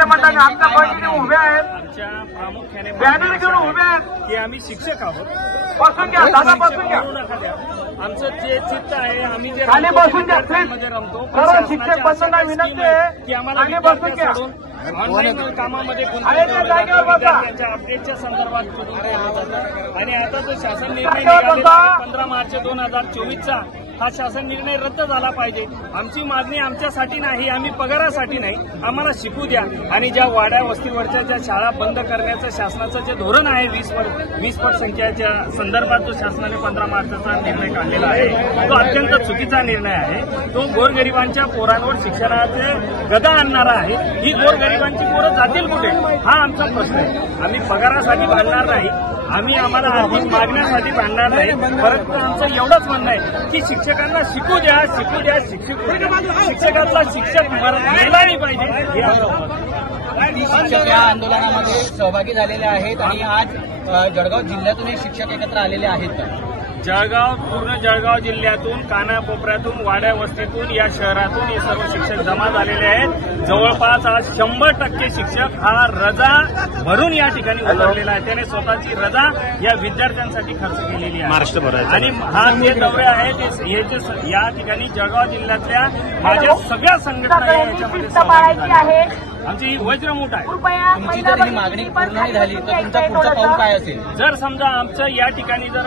नेते मंडळी आमच्या बैठकीने उभे आहेत, आमच्या प्रामुख्याने बॅनर घेऊन उभे आहेत की आम्ही शिक्षक आहोत. बसून घ्या दादा, बसून घ्या. आमचं जे चित्त आहे आम्ही जे खाली बसून घ्या मध्ये रमतो. सर्व शिक्षक बंधूंना विनंती आहे की आम्हाला खाली बसून घ्या. ऑनलाईन कामामध्ये आहे त्या जागेवर बसा. त्यांच्या अपडेटच्या संदर्भात कुठून केलं जातं. आणि आता जो शासन निर्णय जागेवर निघालेला बसा. आहे 15 मार्च 2024चा हा शासन निर्णय रद्द झाला पाहिजे. आमची मागणी आमच्यासाठी नाही, आम्ही पगारासाठी नाही, आम्हाला शिकू द्या. आणि ज्या वाड्या वस्तीवरच्या ज्या शाळा बंद करण्याचं शासनाचं जे धोरण आहे 20% संख्येच्या संदर्भात जो शासनाने 15 मार्चचा निर्णय काढलेला आहे तो अत्यंत चुकीचा निर्णय आहे. तो गोरगरिबांच्या पोरांवर शिक्षणाचे गदा आणणारा आहे. ही गोरगरिबांची पोरं जातील कुठे हा आमचा प्रश्न आहे. आम्ही पगारासाठी भांडणार नाही, आम्ही आम्हाला आर्थिक मागण्यासाठी भांडणार नाही. परंतु आमचं एवढंच म्हणणं आहे की शिक्षकांना शिकू द्या, शिकू द्या. शिक्षकांचा शिक्षक मेला नाही पाहिजे हे आमचं मत. शिक्षक या आंदोलनामध्ये सहभागी झालेले आहेत आणि आज जळगाव जिल्ह्यातून हे शिक्षक एकत्र आलेले आहेत. पूर्ण जळगाव जिल्ह्यातून कानाकोपऱ्यातून वाड्या वस्तीतून या शहरातून हे सर्व शिक्षक जमा झालेले आहेत. जवळपास आज 100% शिक्षक हा रजा भरून या ठिकाणी उतरलेला आहे. त्याने स्वतःची रजा या विद्यार्थ्यांसाठी खर्च केलेली आहे महाराष्ट्रभरात. आणि हा जे दौरे आहेत या ठिकाणी जळगाव जिल्ह्यातल्या माझ्या सगळ्या संघटना याच्यामध्ये सहभागी आहेत. आमची ही वज्रमूठ आहे. तुमची जर ही मागणी पूर्ण नाही झाली तर तुमचा पुढचं पाऊल काय असेल? जर समजा आमचं या ठिकाणी जर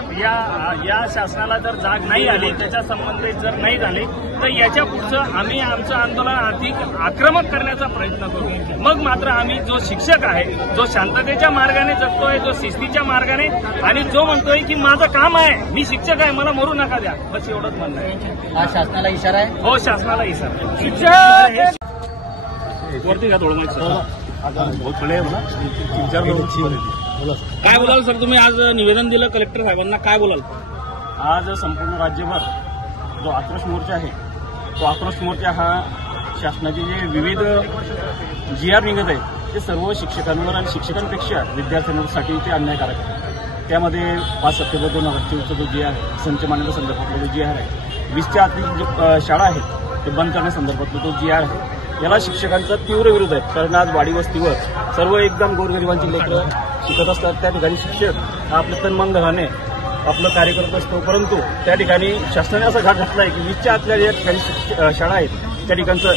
या शासनाला जर जाग नाही आली, त्याच्या संबंधित जर नाही झाले तर याच्या पुढचं आम्ही आमचं आंदोलन अधिक आक्रमक करण्याचा प्रयत्न करू. मग मात्र आम्ही जो शिक्षक आहे, जो शांततेच्या मार्गाने जगतोय, जो शिस्तीच्या मार्गाने आणि जो म्हणतोय की माझं काम आहे, मी शिक्षक आहे, मला मरू नका द्या, बस एवढंच म्हणणं आहे. हा शासनाला इशारा आहे? हो, शासनाला इशारा. शिक्षक वरती का थोडं माहिती काय बोलाल सर? तुम्ही आज निवेदन दिलं कलेक्टर साहेबांना, काय बोलाल? आज संपूर्ण राज्यभर जो आक्रोश मोर्चा आहे तो आक्रोश मोर्चा हा शासनाचे जे विविध GR निघत आहेत ते सर्व शिक्षकांवर आणि शिक्षकांपेक्षा विद्यार्थ्यांसाठी ते अन्यायकारक आहे. त्यामध्ये 5 सप्टेंबर 2024चा जो GR आहे, संच मान्यता संदर्भातला जो GR आहे, 20च्या आतील जे शाळा आहेत ते बंद करण्यासंदर्भातला जो GR आहे याला शिक्षकांचा तीव्र विरोध आहे. कारण आज वाडी वस्तीवर सर्व एकदम गोरगरिबांची लेकरं शिकत असतात. त्या ठिकाणी शिक्षक हा आपल्या तन मन धनाने आपलं कार्य करत असतो. परंतु त्या ठिकाणी शासनाने असा घाट घातला आहे की 20च्या आतल्या ज्या ठिकाणी शाळा आहेत त्या ठिकाणचं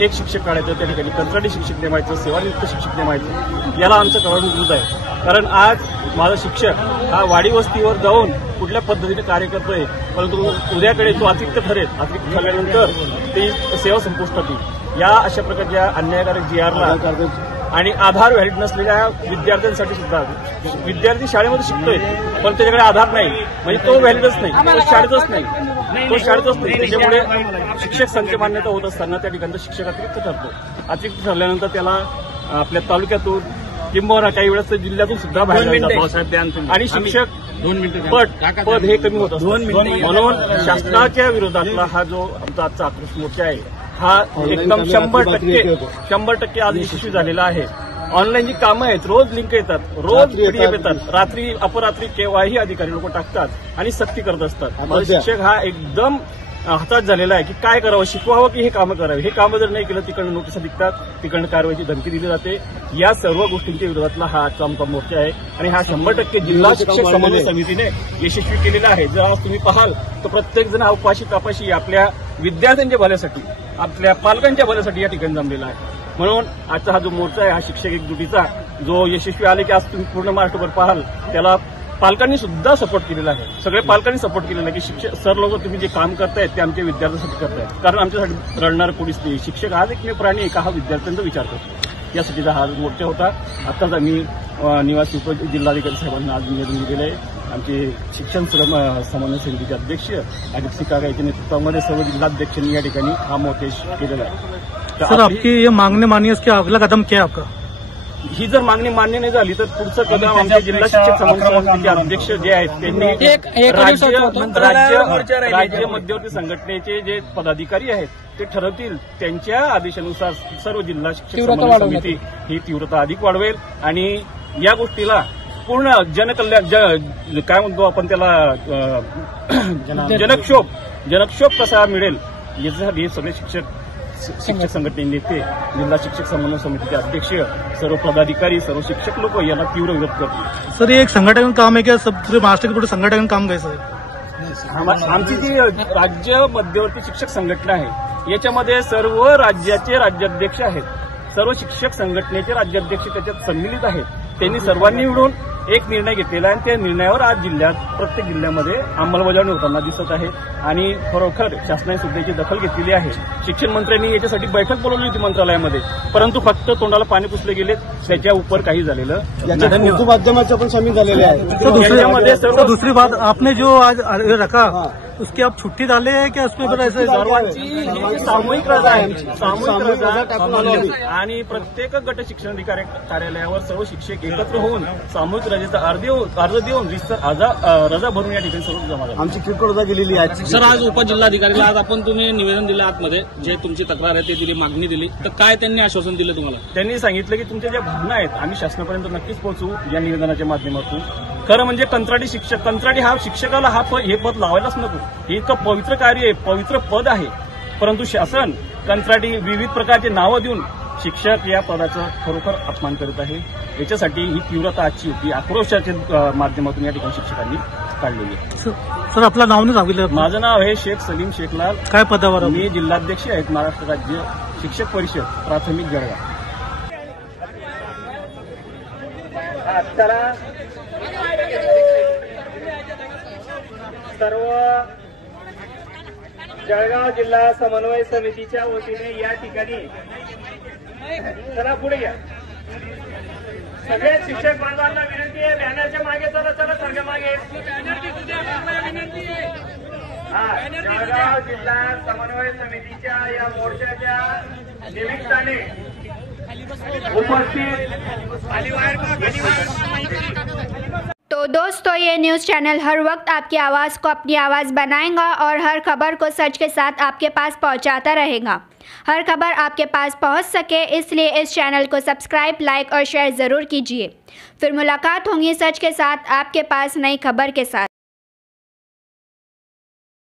एक शिक्षक काढायचं, त्या ठिकाणी कंत्राटी शिक्षक नेमायचं, सेवानिवृत्त शिक्षक नेमायचं. याला आमचं कळवून विरोध आहे. कारण आज माझा शिक्षक हा वाडी वस्तीवर जाऊन कुठल्या पद्धतीने कार्य करतोय, परंतु उद्याकडे तो अतिरिक्त ठरेल. अतिरिक्त ठरल्यानंतर ती सेवा संपुष्टात येईल. या अशा प्रकारच्या अन्यायकारक GRला आणि आधार व्हॅलिड नसलेल्या विद्यार्थ्यांसाठी सुद्धा विद्यार्थी शाळेमध्ये शिकतोय पण त्याच्याकडे आधार नाही, म्हणजे तो व्हॅलिडच नाही, तो शाळेतच नाही. त्याच्यामुळे शिक्षक संच मान्यता होत असताना त्या ठिकाणी शिक्षक अतिरिक्त ठरतो. अतिरिक्त ठरल्यानंतर त्याला आपल्या तालुक्यातून किंबहुना काही वेळेस जिल्ह्यातून सुद्धा बाहेर जातो आणि शिक्षक पद हे कमी होत असतं. म्हणून शासनाच्या विरोधातला हा जो आमचा आजचा आक्रोश मोर्चा आहे हा एकदम 100% आज यशस्वी झालेला आहे. ऑनलाईन जी कामं आहेत, रोज लिंक येतात, रोज PDF येतात, रात्री अपरात्री केव्हाही अधिकारी लोक टाकतात आणि सक्ती करत असतात. माझा शिक्षक हा एकदम हातात झालेला आहे की काय करावं, शिकवावं की हे कामं करावे. हे कामं जर नाही केलं तिकडनं नोटीसा दिसतात, तिकडनं कारवाईची धमकी दिली जाते. या सर्व गोष्टींच्या विरोधातला हा आजचा आमचा मोर्चा आहे आणि हा 100% जिल्हा शिक्षक समन्वय समितीने यशस्वी केलेला आहे. जर आज तुम्ही पाहाल तर प्रत्येक जण उपाशी तापाशी आपल्या विद्यार्थ्यांच्या भल्यासाठी, आपल्या पालकांच्या भल्यासाठी या ठिकाणी जमलेला आहे. म्हणून आजचा हा जो मोर्चा आहे हा शिक्षक एकजुटीचा जो यशस्वी आले की आज तुम्ही पूर्ण महाराष्ट्रभर पाहाल त्याला पालकांनी सुद्धा सपोर्ट केलेला आहे. सगळ्या पालकांनी सपोर्ट केलेला आहे की शिक्षक सर लोक तुम्ही जे काम करतायत ते आमच्या विद्यार्थ्यांसाठी करतायत. कारण आमच्यासाठी रडणार कोणीच नाही. शिक्षक हाच एकमेव प्राणी आहे का हा विद्यार्थ्यांचा विचार करतो. यासाठीचा हा मोर्चा होता. आत्ताच आम्ही निवासी उपजिल्हाधिकारी साहेबांना आज निवेदन दिलेलं आहे. आमचे शिक्षण समन्वय समितीचे अध्यक्ष अजित सिंह यांच्या नेतृत्वामध्ये सर्व जिल्हाध्यक्षांनी या ठिकाणी हा मोर्चा केलेला आहे. सर, आपकी ये मांगने मानिए, इसके अगला कदम क्या आपका? ही जर मागणी मान्य नाही झाली तर पुढचं कदम आमचे जिल्हा शिक्षक समन्वय समितीचे अध्यक्ष जे आहेत त्यांनी राज्य मध्यवर्ती संघटनेचे जे पदाधिकारी आहेत ते ठरवतील. त्यांच्या आदेशानुसार सर्व जिल्हा शिक्षक समन्वय समिती ही तीव्रता अधिक वाढवेल आणि या गोष्टीला पूर्ण जनकल्याण काय म्हणतो आपण त्याला जनक्षोभ कसा मिळेल याच्यासाठी हे सगळे शिक्षक शिक्षक संघटने नेते, जिल्हा शिक्षक समन्वय समितीचे अध्यक्ष, सर्व पदाधिकारी, सर्व शिक्षक लोक याला तीव्र विरोध करतो. सर ये एक संगठन काम है क्या? सब पूरे महाराष्ट्र के पूरे संगठन काम कैसे है? आमची जी राज्य मध्यवर्ती शिक्षक संघटना आहे याच्यामध्ये सर्व राज्याचे राज्याध्यक्ष आहेत, सर्व शिक्षक संघटनेचे राज्याध्यक्ष त्याच्यात सम्मिलित आहेत. त्यांनी सर्वांनी मिळून एक निर्णय घेतलेला आहे आणि त्या निर्णयावर आज प्रत्येक जिल्ह्यामध्ये अंमलबजावणी होताना दिसत आहे आणि खरोखर शासनाने सुद्धा याची दखल घेतलेली आहे. शिक्षण मंत्र्यांनी याच्यासाठी बैठक बोलवली होती मंत्रालयामध्ये, परंतु फक्त तोंडाला पाणी पुसले गेले, त्याच्या उपर काही झालेलं नाही. माध्यमाचे पण सामील झालेले आहेत. याच्यामध्ये सर्व दूसरी बात, आपने जो आज रखा उसकी आप छुट्टी डाले है क्या? उसमें फिर ऐसे सर्वांची सामूहिक रजा आहे, सामूहिक रजा आणि प्रत्येक गट शिक्षण अधिकारी कार्यालयावर सर्व शिक्षक एकत्र होऊन सामूहिक रजेचा अर्ज देऊन रजा भरून या ठिकाणी सर्व जमा झाले. आमची किरकोळ रजा गेलेली आहे. सर, आज उपजिल्हाधिकारीला आज आपण तुम्ही निवेदन दिलं आतमध्ये, जे तुमची तक्रार आहे ते दिली, मागणी दिली, तर काय त्यांनी आश्वासन दिलं तुम्हाला? त्यांनी सांगितलं की तुमच्या ज्या भावना आहेत आम्ही शासनापर्यंत नक्कीच पोहोचू या निवेदनाच्या माध्यमातून. खरं म्हणजे कंत्राटी हा शिक्षकाला हे पद लावायलाच नको. हे इतकं पवित्र कार्य आहे, पवित्र पद आहे, परंतु शासन कंत्राटी विविध प्रकारचे नावं देऊन शिक्षक या पदाचा खरोखर अपमान करत आहे. याच्यासाठी ही तीव्रता आजची होती, आक्रोशाच्या माध्यमातून या ठिकाणी शिक्षकांनी काढलेली आहे. सर आपलं नाव नाही सांगितलं. माझं नाव आहे शेख सलीम शेखलाल. काय पदावर? मी जिल्हाध्यक्ष आहेत महाराष्ट्र राज्य शिक्षक परिषद प्राथमिक जळगाव. सर्व जळगाव जिल्हा समन्वय समितीच्या वतीने या ठिकाणी चला पुढे या. सगळे शिक्षक बांधवांना विनंती आहे, बॅनरच्या मागे चला, सारख्या मागे. जळगाव जिल्हा समन्वय समितीच्या या मोर्चाच्या निमित्ताने उपस्थित तो दोस्तों, ये न्यूज़ चैनल हर वक्त आपकी आवाज़ को अपनी आवाज़ बनाएगा और हर खबर को सच के साथ आपके पास पहुंचाता रहेगा. हर खबर आपके पास पहुंच सके इसलिए इस चैनल को सब्सक्राइब, लाइक और शेयर ज़रूर कीजिए. फिर मुलाकात होंगी सच के साथ आपके पास नई खबर के साथ.